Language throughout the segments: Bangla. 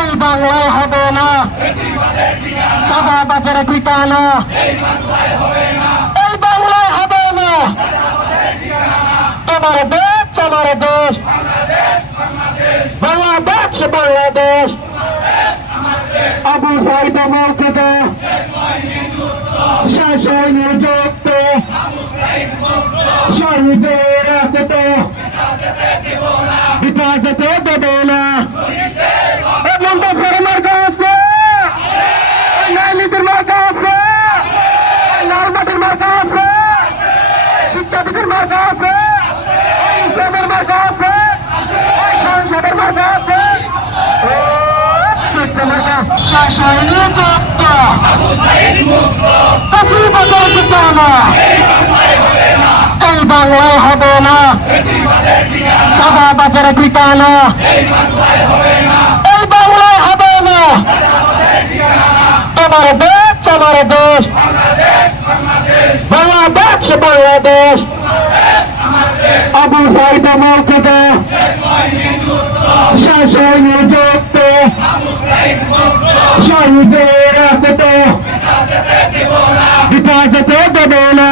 এই বাংলায় হবে না। সাদা বাজার ঠিকানা এই বাংলায় হবে না। তোমার দেশ তোমার দেশ। বাংলাদেশ বাংলাদেশ। আবু সাইদ মৌকিতে শাসন নিযুক্ত শহীদের রক্ত। বিপদতে দেবে না শাসন নিযুক্ত মুসিবতের ঠিকানা এই বাংলায় হবে না সাদা বাজার ঠিকানা এই বাংলায় হবে না তোমার দেশ তোমার দেশ বাংলাদেশ বাংলাদেশ আবু সাইদ মৌকিতে শাসন নিযুক্ত শহীদের রক্ত বিপদতে দেবে না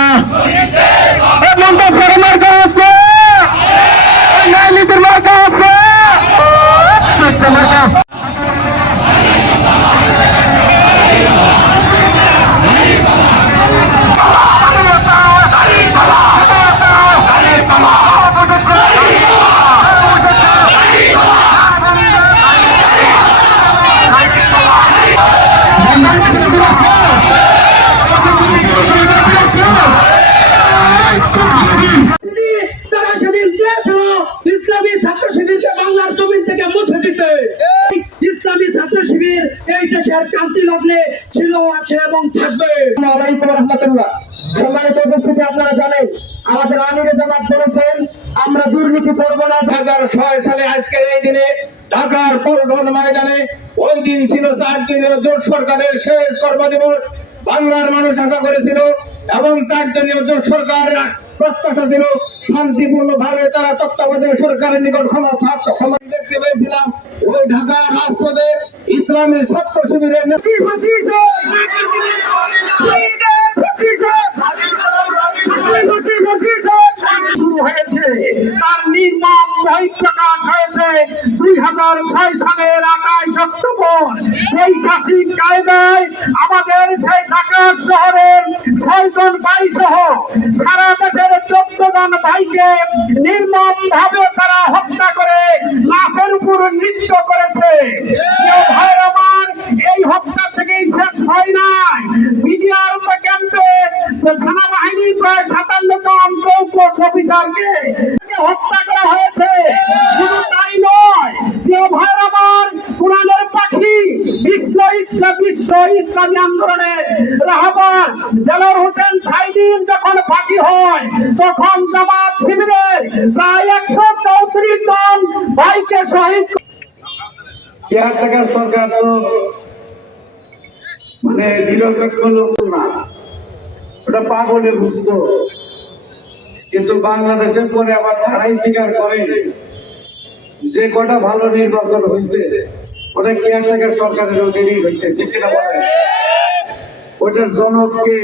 শিবিরকে বাংলার জমিন থেকে মুছে দিতে। ইসলামী ছাত্র শিবির এই দেশের ক্রান্তি লগ্নে ছিল আছে এবং থাকবে। আলাইকুম রহমতুল্লাহ। সম্মানিত উপস্থিতি আপনারা জানেন আমাদের আমিরে জামাত বলেছেন আমরা দুর্নীতি করব না। হাজার ছয় সালে আজকের এই দিনে ঢাকার পল্টন ময়দানে ওই দিন ছিল চার দিনের জোট সরকারের শেষ কর্মদিবস। বাংলার মানুষ আশা করেছিল এবং চার জোট সরকারের প্রত্যাশা ছিল শান্তিপূর্ণ ভাবে তারা তত্ত্বাবধায়ক সরকারের নিকট ক্ষমা ক্ষমা দেখতে পেয়েছিলাম। ওই ঢাকা রাজপথে ইসলামী ছাত্র শিবিরের শুরু হয়েছে। তার নির্মম দুই হাজার ছয় সালের আঠাইশ অক্টোবর। এই শাসিক কায়দায় আমাদের সেই ঢাকা শহরের ছয়জন ভাই সহ সারা দেশের চোদ্দ জন ভাইকে নির্মম ভাবে তারা হত্যা করে লাশের উপর নৃত্য করেছে। এই হত্যা থেকেই শেষ হয় নাই। মিডিয়ার ক্যাম্পে সেনাবাহিনীর প্রায় সাতান্ন জন চৌকস অফিসারকে হত্যা করা হয়েছে শুধু তাই নয় কেউ ভাই আমার কোরআনের পাখি যখন হয়, তখন প্রায় একশো চৌত্রিশ ভাইকে তো মানে নিরপেক্ষ লোক না। ওটা পাগলে বুঝত কিন্তু বাংলাদেশের পরে আবার তারাই স্বীকার করে যে কটা ভালো নির্বাচন হয়েছে। ওটা কেয়ারটেকার সরকারের অধীনেই হয়েছে? ঠিক কিনা বলেন। ওটার জনককে